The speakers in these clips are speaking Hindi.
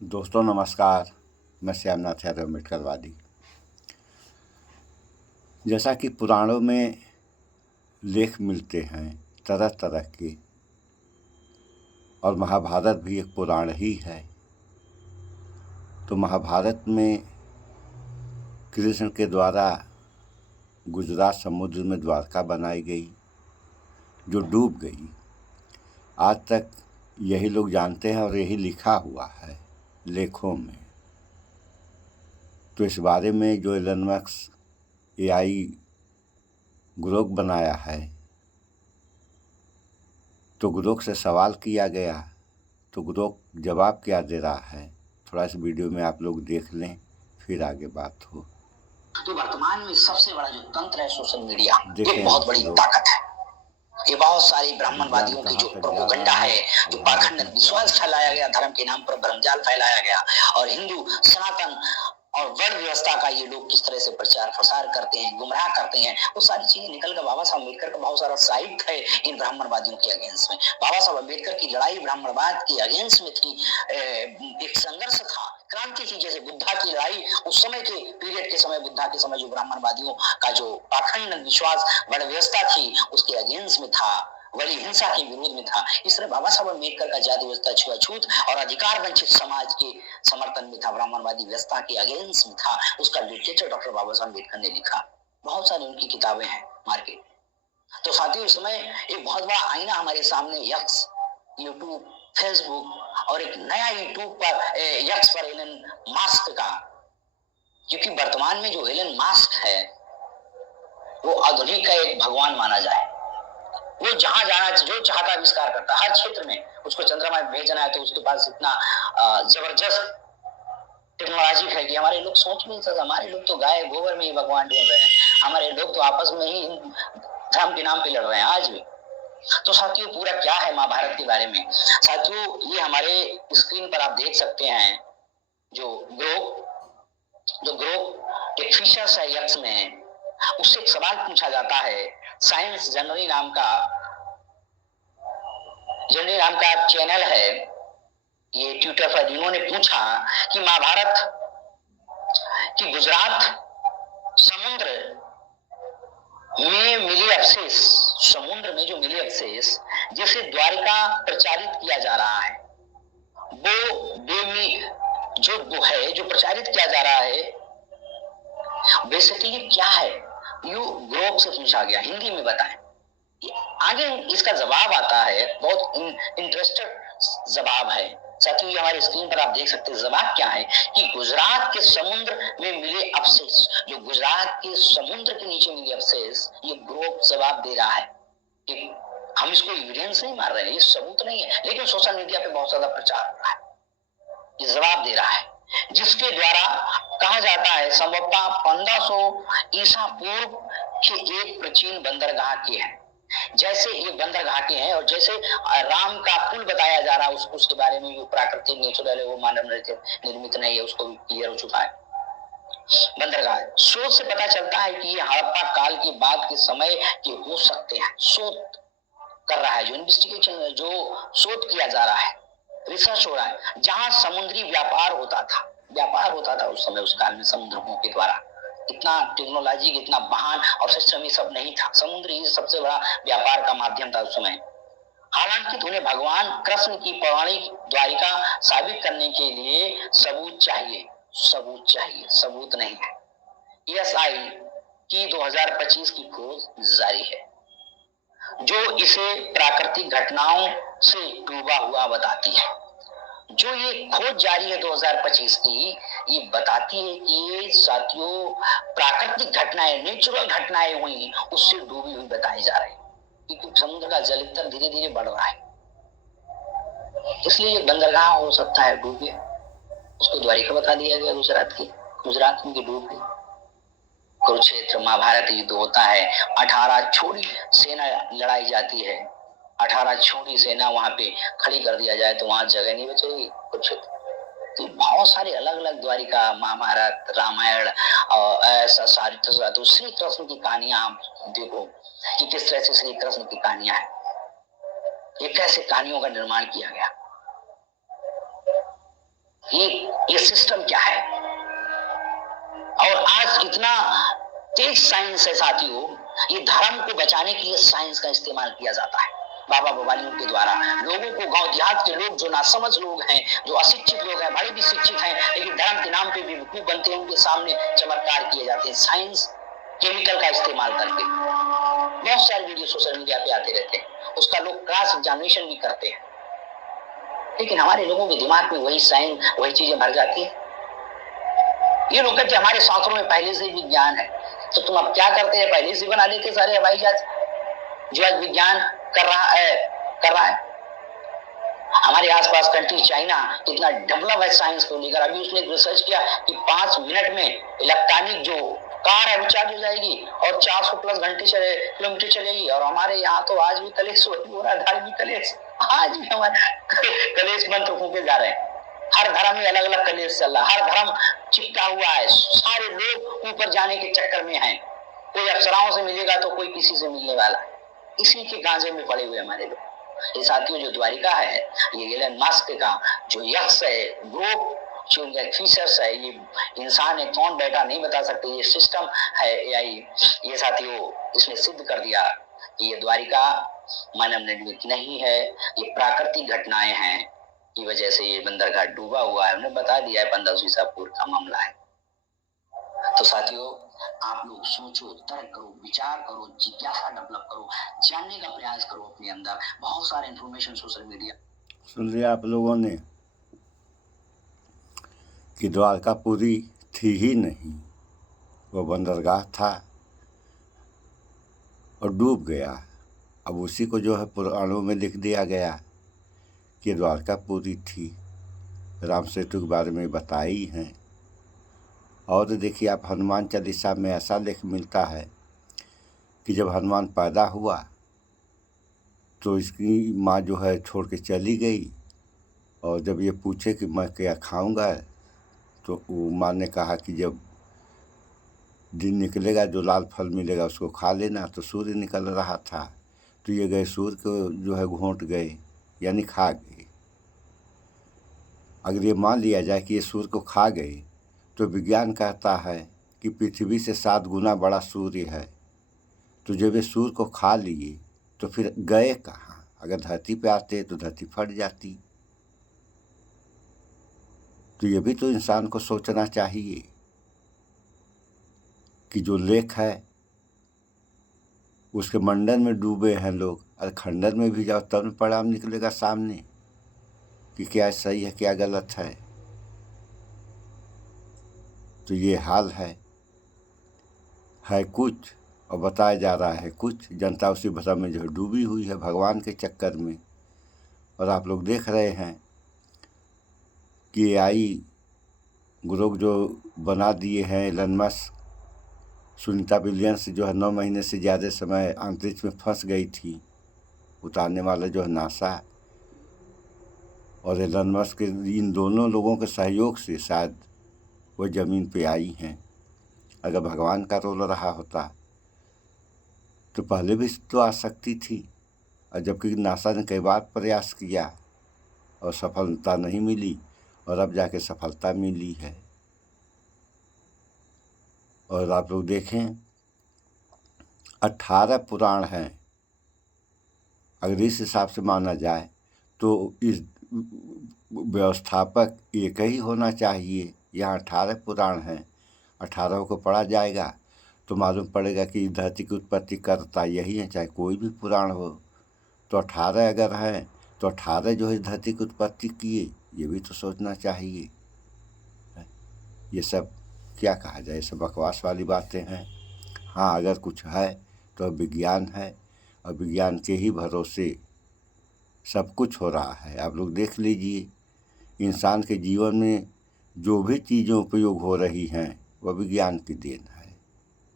दोस्तों नमस्कार। मैं श्यामनाथ यादव अम्बेडकरवादी। जैसा कि पुराणों में लेख मिलते हैं तरह तरह के, और महाभारत भी एक पुराण ही है। तो महाभारत में कृष्ण के द्वारा गुजरात समुद्र में द्वारका बनाई गई, जो डूब गई। आज तक यही लोग जानते हैं और यही लिखा हुआ है लेखों में। तो इस बारे में जो एलन मस्क एआई ग्रोक बनाया है, तो ग्रोक से सवाल किया गया, तो ग्रोक जवाब क्या दे रहा है, थोड़ा इस वीडियो में आप लोग देख लें, फिर आगे बात हो। तो वर्तमान में सबसे बड़ा जो तंत्र है सोशल मीडिया, ये बहुत बड़ी ताकत है। ये बहुत सारे ब्राह्मणवादियों की जो प्रोपेगेंडा है, जो पाखंड विश्वास फैलाया गया, धर्म के नाम पर भ्रमजाल फैलाया गया, और हिंदू सनातन और वर्ण व्यवस्था का ये लोग किस तरह से प्रचार प्रसार करते हैं, गुमराह करते हैं, वो सारी चीजें निकल कर बाबा साहब अम्बेडकर का बहुत सारा साहित्य है इन ब्राह्मणवादियों के अगेंस्ट में। बाबा साहब अम्बेडकर की लड़ाई ब्राह्मणवाद के अगेंस्ट में थी। एक संघर्ष था, क्रांति थी। जैसे बुद्धा की लड़ाई उस समय के पीरियड के समय, बुद्धा के समय जो ब्राह्मणवादियों का जो पाखंड विश्वास वर्ण व्यवस्था थी उसके अगेंस्ट में था, वही हिंसा के विरोध में था। इस तरह बाबा साहब अम्बेडकर का जाति व्यवस्था, छुआछूत और अधिकार वंचित समाज के समर्थन में था, ब्राह्मणवादी व्यवस्था के अगेंस्ट में था। उसका लिटरेचर डॉक्टर बाबा साहब अम्बेडकर ने लिखा, बहुत सारी उनकी किताबें हैं मार्केट। तो साथियों, उस समय एक बहुत बड़ा आईना हमारे सामने यक्स, यूट्यूब, फेसबुक और एक नया यूट्यूब पर यक्स पर एलन मास्क का, क्योंकि वर्तमान में जो एलन मास्क है वो आधुनिक का एक भगवान माना जाए। वो जहां जाना, जो चाहता आविष्कार करता, हर क्षेत्र में। उसको चंद्रमा में भेजना है तो उसके पास इतना जबरदस्त टेक्नोलॉजी है कि हमारे लोग सोच नहीं सकते। हमारे लोग तो गाय गोबर में ही भगवान ढूंढ रहे हैं, हमारे लोग तो आपस में ही धर्म के नाम पे लड़ रहे हैं आज भी। तो साथियों, पूरा क्या है महाभारत के बारे में? साथियों, ये हमारे स्क्रीन पर आप देख सकते हैं जो ग्रोक एक फिशर्स है यक्स में। उससे एक सवाल पूछा जाता है, साइंस जनरली नाम का चैनल है ये ट्विटर पर, इन्होंने पूछा कि महाभारत कि गुजरात समुद्र में मिले अवशेष, समुद्र में जो मिले अवशेष जिसे द्वारिका प्रचारित किया जा रहा है, जो प्रचारित किया जा रहा है, बेसिकली क्या है? यू ग्रोक से पूछा गया, हिंदी में बताएं। आगे इसका जवाब आता है, बहुत इंटरेस्टेड जवाब है। साथियों, ये हमारी स्क्रीन पर आप देख सकते हैं। जवाब क्या है कि गुजरात के समुद्र में मिले अवशेष, जो गुजरात के समुद्र के नीचे मिले अवशेष, ये ग्रोक जवाब दे रहा है कि हम इसको एविडेंस नहीं मान रहे हैं, ये सबूत नहीं है, लेकिन सोशल मीडिया पे बहुत ज्यादा प्रचार हो रहा है। ये जवाब दे रहा है, जिसके द्वारा कहा जाता है संभवतः 1500 ईसा पूर्व के एक प्राचीन बंदरगाह की है। जैसे ये बंदर घाटी है, और जैसे राम का पुल बताया जा रहा है, उसके बारे में जो प्राकृतिक नेचुरल है वो मानव निर्मित नहीं है, उसको भी क्लियर हो चुका है। बंदरगाह शोध से पता चलता है कि ये हड़प्पा काल के बाद के समय के हो सकते हैं। शोध कर रहा है, जो इन्वेस्टिगेशन, जो शोध किया जा रहा है, रिसर्च हो रहा है। जहां समुद्री व्यापार होता था उस समय, उस काल में समुद्रों के द्वारा इतना टेक्नोलॉजी, इतना वाहन और सिस्टम ये सब नहीं था। समुद्र ही सबसे बड़ा व्यापार का माध्यम था उस समय। हालांकि उन्हें भगवान कृष्ण की पौराणिक द्वारिका साबित करने के लिए सबूत चाहिए, सबूत नहीं है। ESI की 2025 की खोज जारी है, जो इसे प्राकृतिक घटनाओं से डूबा हुआ बताती है। जो ये खोज जारी है 2025 की, ये बताती है कि ये साथियों प्राकृतिक घटनाएं, नेचुरल घटनाएं हुई, उससे डूबी हुई बताई जा रही, क्योंकि समुद्र का जल स्तर धीरे धीरे बढ़ रहा है, इसलिए बंदरगाह हो सकता है डूब गया। उसको द्वारिका बता दिया गया गुजरात में डूब गई। कुरुक्षेत्र महाभारत युद्ध होता है, 18 छोड़ी सेना लड़ाई जाती है, 18 छोड़ी सेना वहां पे खड़ी कर दिया जाए तो वहां जगह नहीं बचेगी कुरुक्षेत्र। तो बहुत सारे अलग अलग द्वारिका, महाभारत, रामायण और ऐसा सारी तो श्री कृष्ण की कहानियां आप देखो कि किस तरह से श्री कृष्ण की कहानियां है, ये कैसे कहानियों का निर्माण किया गया। ये सिस्टम क्या है। और आज इतना तेज साइंस है साथियों, ये धर्म को बचाने के लिए साइंस का इस्तेमाल किया जाता है बाबा बवालियों के द्वारा। लोगों को, गांव देहात के लोग जो नासमझ लोग हैं, जो अशिक्षित लोग हैं, बड़े भी शिक्षित हैं लेकिन धर्म के नाम पे बेवकूफ बनते हैं, उनके सामने चमत्कार किए जाते हैं साइंस केमिकल का इस्तेमाल करके। बहुत सारे वीडियो सोशल मीडिया पे आते रहते हैं, उसका लोग क्रॉस एग्जामिनेशन भी करते हैं, लेकिन हमारे लोगों के दिमाग में वही साइंस, वही चीजें भर जाती है। ये लोग कहते हमारे शास्त्रों में पहले से विज्ञान है, तो तुम अब क्या करते हैं, पहले से बना लेते सारे हवाई जहाज जो आज विज्ञान कर रहा है। हमारे आसपास कंट्री चाइना कितना डेवलप है साइंस को लेकर। अभी उसने रिसर्च किया कि 5 मिनट में इलेक्ट्रॉनिक जो कार है वो चार्ज हो जाएगी और 400+ किलोमीटर चलेगी। और हमारे यहाँ तो आज भी कलेश हो रहा है, धार्मिक कलेश आज भी हमारे कलेश मंत्र फूके जा रहे हैं। हर धर्म में अलग अलग कलेश चल रहा है, हर धर्म चिपटा हुआ है, सारे लोग ऊपर जाने के चक्कर में हैं। कोई अप्सराओं से मिलेगा तो कोई किसी से मिलने वाला है, इसी के गांजे में पड़े हुए हमारे लोग। ये साथियों जो द्वारिका है, ये एलन मस्क का जो यक्ष है, ग्रुप जो फीचर्स है, ये इंसान है कौन बैठा नहीं बता सकते, ये सिस्टम है एआई। ये साथियों इसने सिद्ध कर दिया कि ये द्वारिका मानव निर्मित नहीं है, ये प्राकृतिक घटनाएं हैं की वजह से ये बंदरगाह डूबा हुआ है। हमने बता दिया है 1500 ईसा पूर्व का मामला है। तो साथियों आप लोग सोचो, तर्क करो, विचार करो, जिज्ञासा डेवलप करो, जानने का प्रयास करो अपने अंदर। बहुत सारे इंफॉर्मेशन सोशल मीडिया सुन लिया आप लोगों ने कि द्वारकापुरी थी ही नहीं, वो बंदरगाह था और डूब गया। अब उसी को जो है पुराणों में लिख दिया गया कि द्वारकापुरी थी, राम सेतु के बारे में बताई हैं। और देखिए आप हनुमान चालीसा में ऐसा लेख मिलता है कि जब हनुमान पैदा हुआ तो इसकी माँ जो है छोड़ के चली गई, और जब ये पूछे कि मैं क्या खाऊंगा तो वो माँ ने कहा कि जब दिन निकलेगा जो लाल फल मिलेगा उसको खा लेना। तो सूर्य निकल रहा था तो ये गए सूर्य को जो है घोंट गए, यानी खा गए। अगर ये मान लिया जाए कि ये सूर्य को खा गए तो विज्ञान कहता है कि पृथ्वी से 7 गुना बड़ा सूर्य है। तो जब ये सूर्य को खा लिए तो फिर गए कहाँ? अगर धरती पे आते तो धरती फट जाती। तो ये भी तो इंसान को सोचना चाहिए कि जो लेख है उसके मंडन में डूबे हैं लोग, और खंडन में भी जाओ तब परिणाम निकलेगा सामने कि क्या सही है क्या गलत है। तो ये हाल है कुछ और बताया जा रहा है कुछ। जनता उसी भ्रम में जो है डूबी हुई है भगवान के चक्कर में। और आप लोग देख रहे हैं कि एआई ग्रुप जो बना दिए हैं एलन मस्क, सुनीता विलियम्स जो है 9 महीने से ज़्यादा समय अंतरिक्ष में फंस गई थी, उतारने वाला जो है नासा और एलन मस्क, इन दोनों लोगों के सहयोग से शायद वो ज़मीन पे आई हैं। अगर भगवान का रोल रहा होता तो पहले भी तो आ सकती थी, और जबकि नासा ने कई बार प्रयास किया और सफलता नहीं मिली, और अब जाके सफलता मिली है। और आप लोग देखें 18 पुराण हैं। अगर इस हिसाब से माना जाए तो इस व्यवस्थापक एक ही होना चाहिए। यहाँ 18 पुराण हैं, 18 को पढ़ा जाएगा तो मालूम पड़ेगा कि धरती की उत्पत्ति करता यही है, चाहे कोई भी पुराण हो। तो 18 अगर हैं तो 18 जो है धरती की उत्पत्ति किए, ये भी तो सोचना चाहिए। ये सब क्या कहा जाए, ये सब बकवास वाली बातें हैं। हाँ अगर कुछ है तो विज्ञान है, और विज्ञान के ही भरोसे सब कुछ हो रहा है। आप लोग देख लीजिए इंसान के जीवन में जो भी चीज़ें उपयोग हो रही हैं वह विज्ञान की देन है।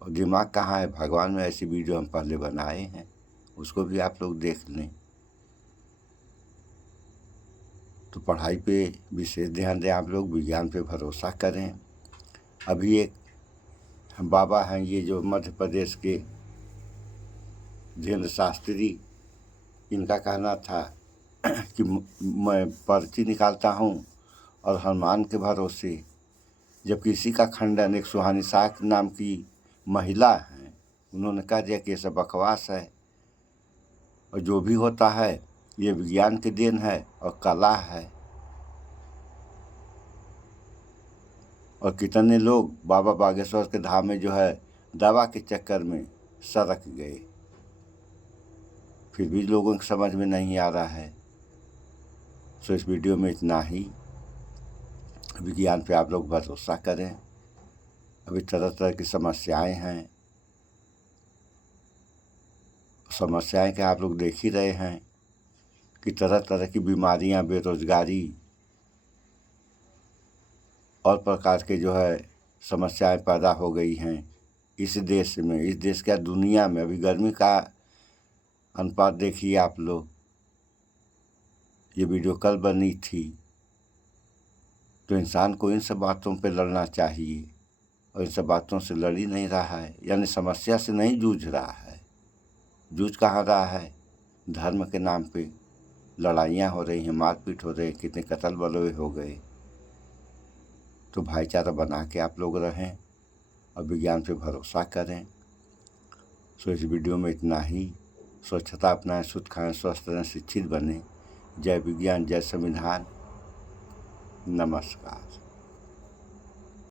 और दिमाग कहाँ है भगवान में। ऐसी वीडियो हम पहले बनाए हैं, उसको भी आप लोग देख लें। तो पढ़ाई पे विशेष ध्यान दें आप लोग, विज्ञान पे भरोसा करें। अभी एक बाबा हैं ये जो मध्य प्रदेश के धीरेन्द्र शास्त्री, इनका कहना था कि मैं पर्ची निकालता हूँ और हनुमान के भरोसे। जबकि इसी का खंडन एक सुहानी साख नाम की महिला हैं, उन्होंने कह दिया कि ये सब बकवास है और जो भी होता है ये विज्ञान की देन है और कला है। और कितने लोग बाबा बागेश्वर के धाम में जो है दवा के चक्कर में सड़क गए, फिर भी लोगों की समझ में नहीं आ रहा है। सो इस वीडियो में इतना ही। विज्ञान पे आप लोग भरोसा करें। अभी तरह तरह की समस्याएं हैं, समस्याएं क्या आप लोग देख ही रहे हैं कि तरह तरह की बीमारियां, बेरोजगारी और प्रकार के जो है समस्याएं पैदा हो गई हैं इस देश में, इस देश क्या दुनिया में। अभी गर्मी का अनुपात देखिए आप लोग। ये वीडियो कल बनी थी, तो इंसान को इन सब बातों पे लड़ना चाहिए और इन सब बातों से लड़ ही नहीं रहा है, यानी समस्या से नहीं जूझ रहा है। जूझ कहाँ रहा है? धर्म के नाम पे लड़ाइयाँ हो रही हैं, मारपीट हो रही है, कितने कत्ल बलवे हो गए। तो भाईचारा बना के आप लोग रहें और विज्ञान पे भरोसा करें। सो इस वीडियो में इतना ही। स्वच्छता अपनाएं, शुद्ध खाएं, स्वस्थ रहें, शिक्षित बने। जय विज्ञान, जय संविधान। नमस्कार।